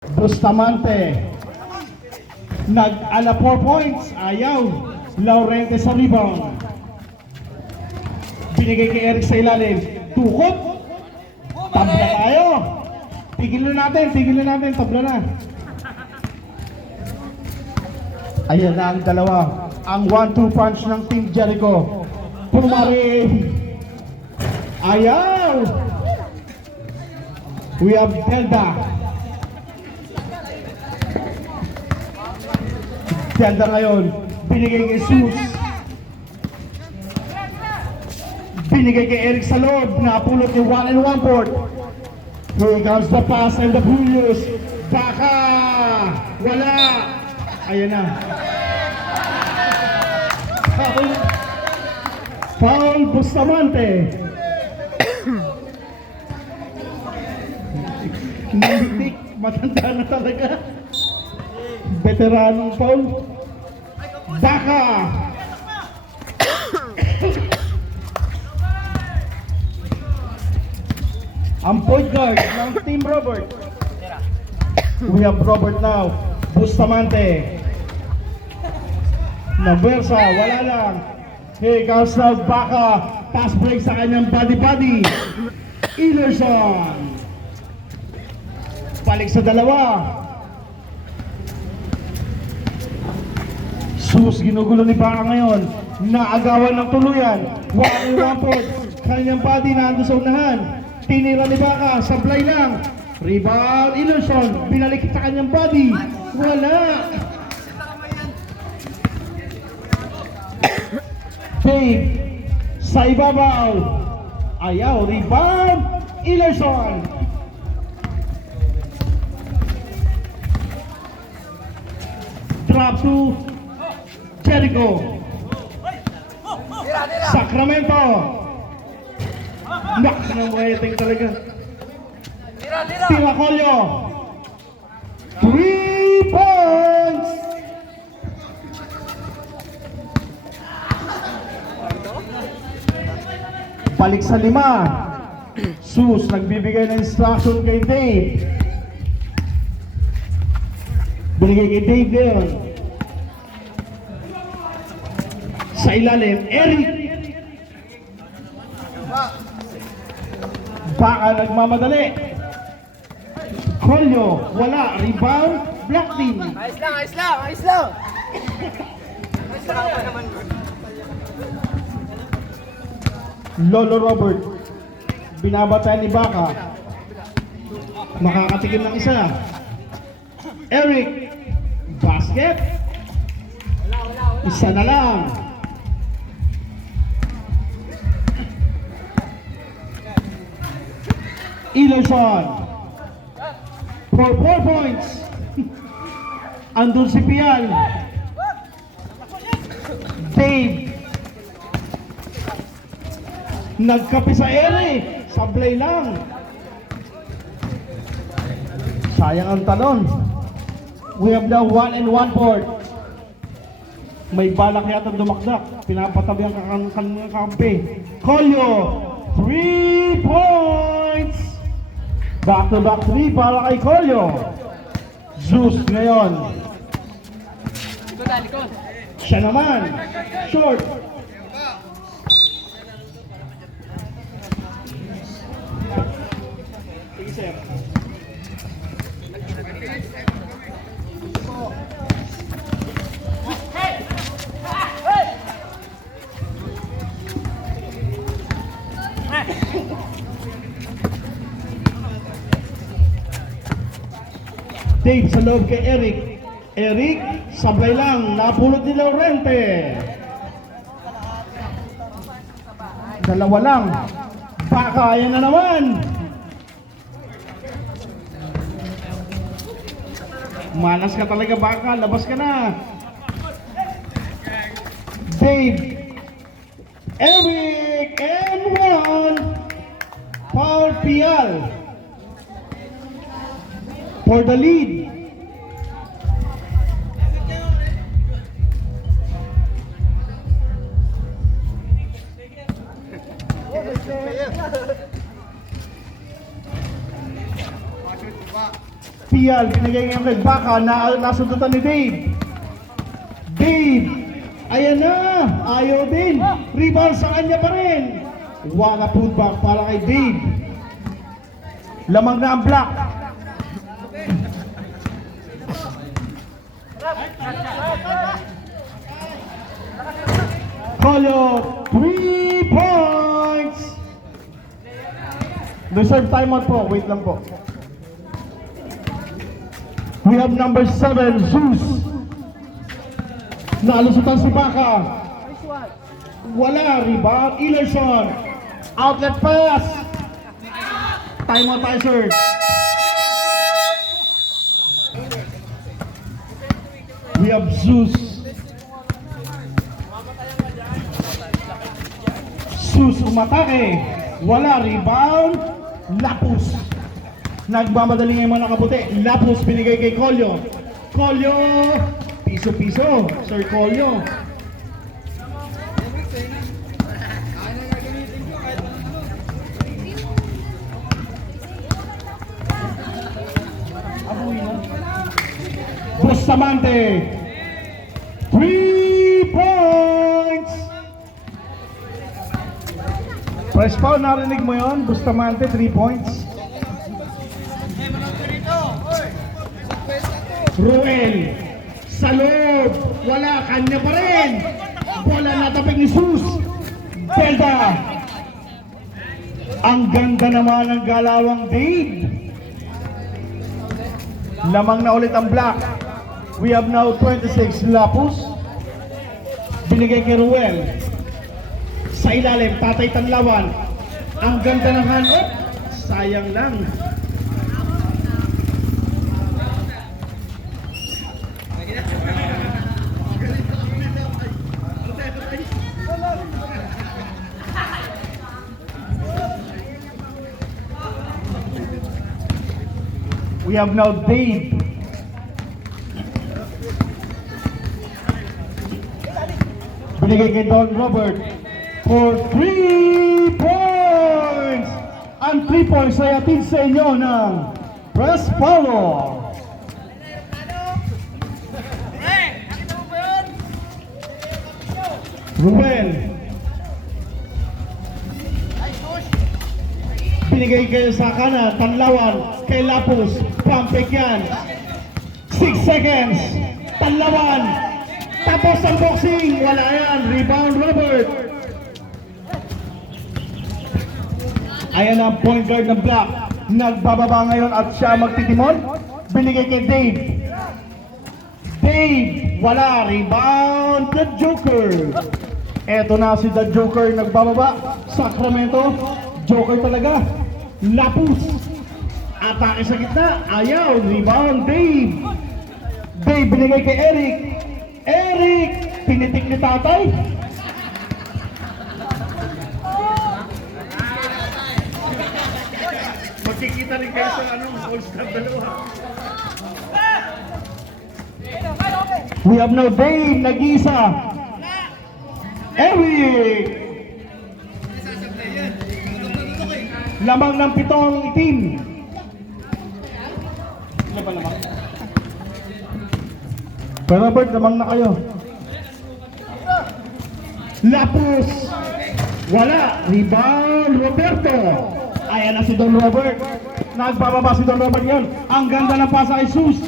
Bustamante. Nag-ala 4 points. Ayaw. Laurente sa rebound. Binigay kay Eric sa ilalim. Tukot. Tabla tayo. Tigilan natin. Tabla na. Ayan na ang dalawa. Ang 1-2 punch ng Team Jericho. Pumarin. Ayaw. We have Delta. Delta ngayon. Binigay kay Jesus. Binigay kay Eric sa loob. Napulot ni 1-1 board. Here comes the pass and the Julius. Baka. Wala. Ayan na. Foul Bustamante. Nanditik, matanda na talaga. Veteranong foul. Baka. Ang point guard ng Team Robert. We have Robert now. Bustamante. Naversa, wala lang. Here comes now Baka. Pass break sa kanyang body. Ilerson. Balik sa dalawa. Sus, ginugulo ni Baka ngayon. Naagawan ng tuluyan. One point. Kanyang body nandun sa unahan. Tinira ni Baka. Sablay lang. Rebound. Ilerson. Binalik sa kanyang body. Wala. Dave. Sa ibabaw. Ayaw. Rebound. Ilerson. Drop to Jericho. Sacramento. Nak ng rating talaga. Tiracolio. 3 points. Balik sa 5. Sus nagbibigay ng instruction kay Dave. Binigay kay Dave ngayon. Sa ilalim, Eric. Baka nagmamadali. Colio, wala. Rebound, black team. Ayos lang. Lolo Robert. Binabatay ni Baka. Makakatikim ng isa. Eric. Basket. Isa na lang. Ilerson. For 4 points. Andun si Pial. Dave. Nagkape sa ere. Sablay lang. Sayang ang talon. We have now 1-1 board. May balak yata dumakdak. Pinapatabi ang kampi. Colio. 3 points. Back-to-back 3 para kay Colio. Zeus ngayon. Siya naman. Short. Dave sa loob kay Eric. Eric, sablay lang. Napulot ni Laurente. Dalawa lang. Baka, yan na naman. Malas ka talaga, Baka. Labas ka na. Dave. Eric and 1. Paul Pial. For the lead. Sial, binigay ngayon kay Baka, nasundutan ni Dave. Dave, ayan na, ayaw din. Rebound sa kanya pa rin. Wala putback para kay Dave. Lamang na ang block. Kolyo, 3 points. Reserve timeout po, wait lang po. We have number 7, Zeus. Nalusutan si Baka. Wala, rebound, Ilerson. Outlet pass. Timeout tayo, sir. We have Zeus. Zeus umatake. Wala, rebound. Lapus. Nagmamadali ngayon mga nakaputi. Lapus binigay kay Kolyo. Kolyo. Piso-piso. Sir Kolyo. Bustamante. 3 points. Press foul, narinig mo yon? Bustamante, 3 points. Ruel, sa loob, wala, kanya pa rin. Bola natapik ni Sus. Belda. Ang ganda naman ng galawang Dave. Lamang na ulit ang block. We have now 26 Lapus. Binigay kay Ruel. Sa ilalim, Tatay Tanlawan. Ang ganda ng hand-up. Sayang lang. We have now Dave. Binigay kay Don Robert for 3 points. Ang 3 points ay atin sa inyo ng Press Follow. Ruben. Binigay kayo sa kanan, Tanlawan, kay Lapus, Pampek yan. 6 seconds, Tanlawan, tapos ang boxing, wala yan, rebound Robert. Ayan ang point guard ng block, nagbababa ngayon at siya magtitimon, binigay kay Dave. Dave, wala, rebound, the Joker. Eto na si the Joker, nagbababa, Sacramento, Joker talaga. Lapus. Atake sa gitna. Ayaw. Rebound. Dave. Dave binigay kay Eric. Eric. Pinitik ni tatay. Magkikita rin kayo sa all-star dalawa. We have now Dave. Nag-isa. Eric. Lamang ng 7 itim. Ano ba lamang? Pero Robert, lamang na kayo. Lapus. Wala. Rebound Roberto. Ayan na si Don Robert. Nagbababa si Don Robert yun. Ang ganda ng pasa kay Sus.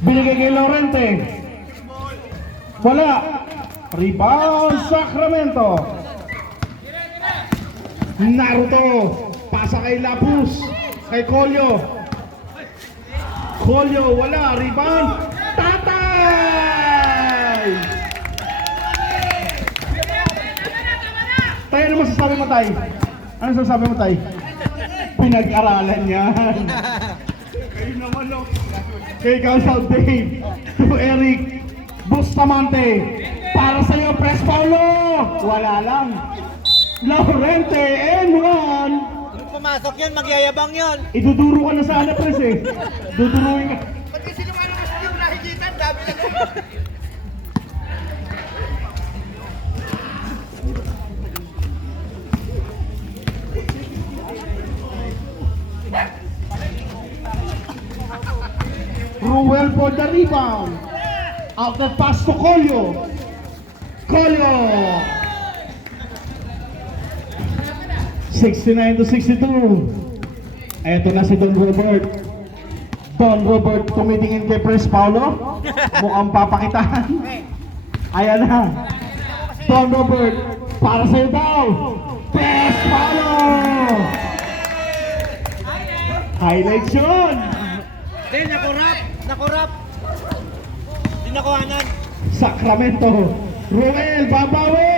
Binigay kay Lorente. Wala. Rebound Sacramento. Naruto, pasa kay Lapus, kay Kolyo. Kolyo, wala, rebound, Tatay! Tay, ano masasabi mo, Tay? Ano masasabi mo, Tay? Pinag-aralan yan. Kayo naman, no? Kay Council Dave, to Eric Bustamante, para sa'yo, Press Paulo! Wala lang. Lorente and one. Kung pumasok yun, magyayabang yun. Iduduro ka na sana, Pres eh. Duduruin ka. Pati sino ka naman yung nakikitan, dami na naman. Ruel for the rebound. Outlet pass to Colio. Colio. 69 to 62. Eto na si Don Robert. Don Robert tumitingin kay Pres Paulo. Mukhang papakitaan. Ayan na. Don Robert, para sa'yo daw. Pres Paulo. Highlights yun. Hindi, nakurap. Hindi nakuhanan. Sacramento. Ruel, babawi.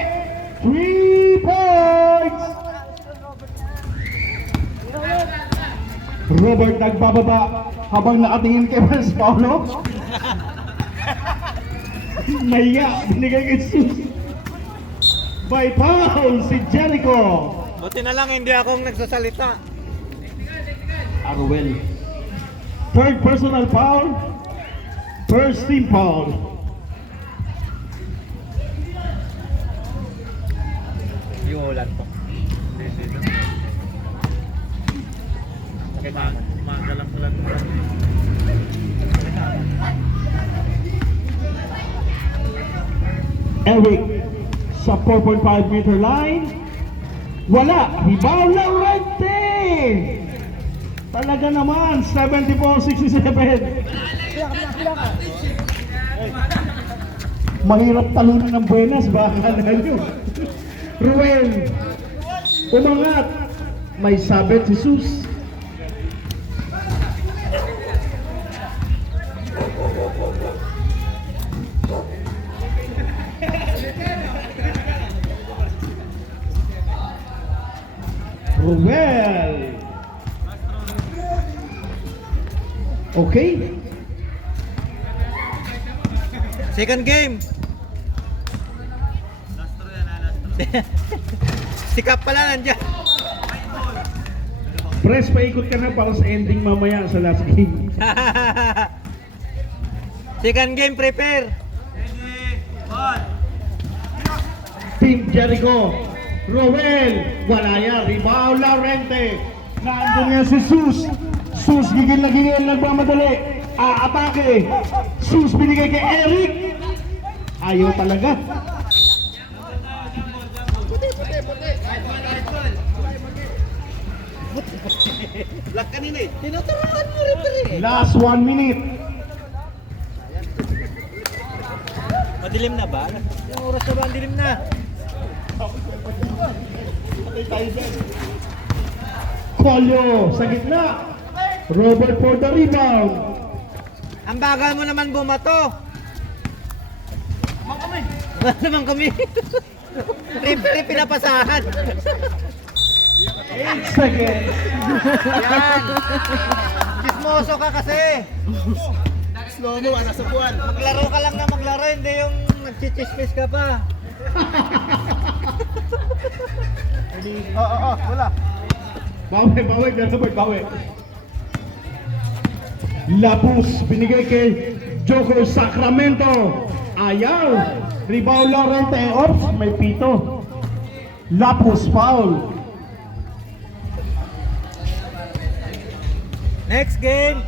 3 points. Robert nagbababa habang nakatingin kay Pres Paulo. Maya, binigay kay Sus. By foul si Jericho. Buti na lang hindi akong nagsasalita. Ruel. Third personal foul. First team foul. Iulan to. Magalang ko lang. Eric sa 4.5 meter line. Wala. Rebound lang Rente. Talaga naman. 74-67. Mahirap talunan ng Buenas. Baka na nyo. Ruel. Umangat. May sabit si Sus. Ruel. Okay. Second game. Sikap pala nandiyan. Press, paikot ka na para sa ending mamaya sa last game. Second game, prepare. Team Jericho. Roel. Wala yan. Rebound Laurente. Nandun nga si Sus. Sus gigil na gigil. Nagmamadali. Atake. Sus binigay kay Eric. Ayaw talaga. Lock kanina eh. Tinuturuan mo rin. Last 1 minute. Madilim na ba? Yung oras na ba? Ang dilim na. Colio sa gitna. Robert for the rebound. Ang bagal mo naman bumato. Wala naman kami. Referee pinapasahan. 8 seconds. Yan. Chismoso ka kasi. Slow mo, nasa buwan. Maglaro ka lang na maglaro, hindi yung nagchichismis ka pa. Oo, wala. Bawi, Robert, bawi. Lapus, binigay kay Joker Sacramento. Ayaw. Rebound Laurente. Oops, may pito. Lapus, foul. Next game.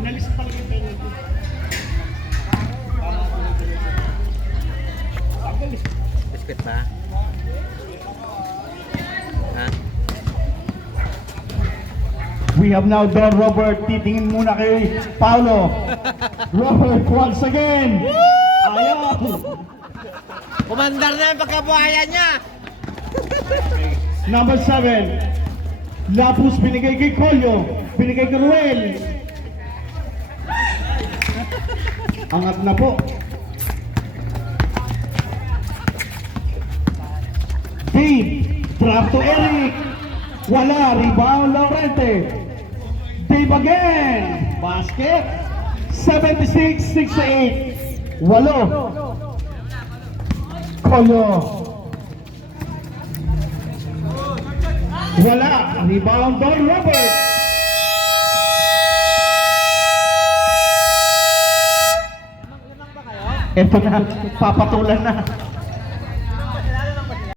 Inalis talaga yung penalty. Biscuit pa? Ha? We have now Don Robert. Titingin muna kay Paulo. Robert once again. Ayaw. Kumandar na yung pagkabuhayan niya. Number 7. Lapus binigay kay Colio. Binigay kay Ruel. Angat na po. Dave. Trap to Eric. Wala. Rebound Laurente. Dave again. Basket. 76-68. Walo. Colio. Wala. Rebound Don Robert. Ito na. Papatulan na.